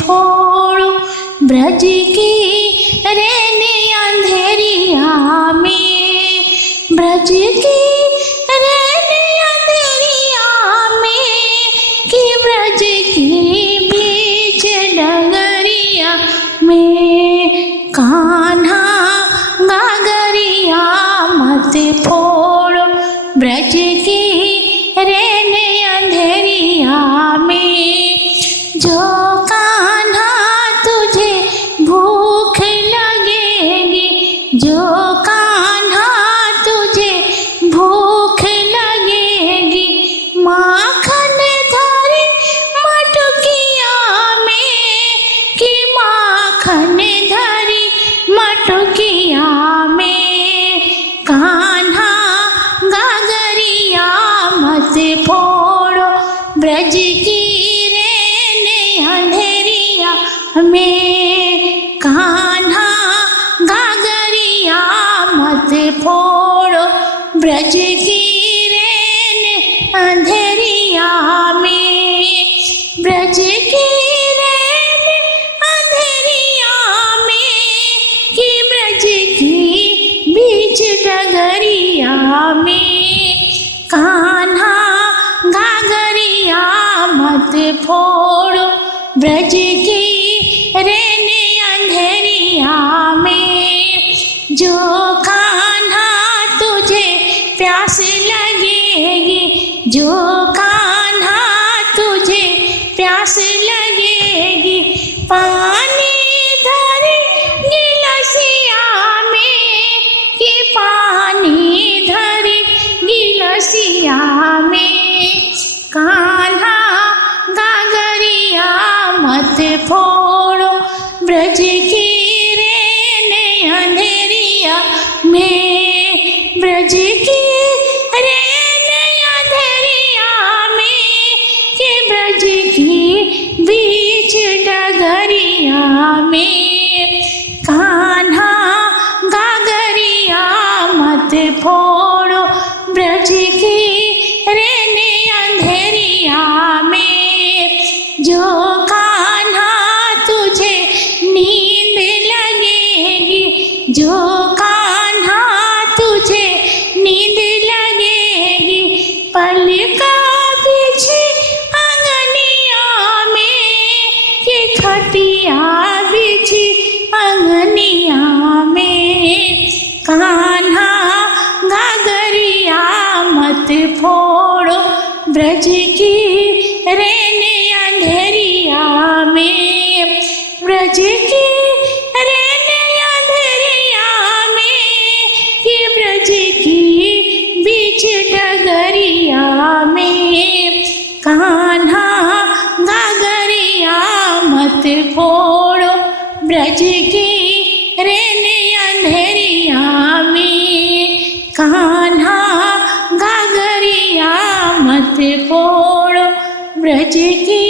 फोड़ो ब्रज की रेने अंधेरिया में, ब्रज की रेने अंधेरिया में, कि ब्रज की बीच डगरिया में कान्हा गागरिया मत फोड़ो ब्रज की रेने अंधेरिया में। जो कान्हा तुझे भूख लगेगी, जो कान्हा तुझे भूख लगेगी, माखन धरी मटकिया में, कि माखन धरी मटकिया में कान्हा गागरिया मत फोड़ो ब्रज की रेने अंधेरिया में, कान्हा गागरिया मत फोड़ो ब्रज की रेने अंधेरिया में, ब्रज की रेने अंधेरिया में, कि ब्रज की बीच डगरिया में कान्हा गागरिया मत फोड़ो ब्रज की रेने अंधेरिया में। जो कान्हा तुझे प्यास लगेगी, जो कान्हा तुझे प्यास लगेगी, पानी धरी गिलसिया में, कि पानी धरी गिलसिया में कान्हा गागरिया मत फोड़ो ब्रज की रेने अंधेरिया में, ब्रज की रेने अंधेरिया में, कि ब्रज की बीच डगरिया में कान्हा गागरिया मत फोड़ो ब्रज की रेने अंधेरिया में। जो कान्हा तुझे नींद लगेगी, जो कान्हा तुझे नींद लगेगी, पलका बिछी अंगनिया में, कि खटिया बिछी अंगनिया में कान्हा गागरिया मत फोड़ो ब्रज की रेने अंधेरिया में, ब्रज की रेने अंधेरिया में, कि ब्रज की बीच डगरिया में कान्हा गागरिया मत फोड़ो ब्रज की रेने अंधेरिया में, कान्हा गागरिया मत फोड़ो ब्रज की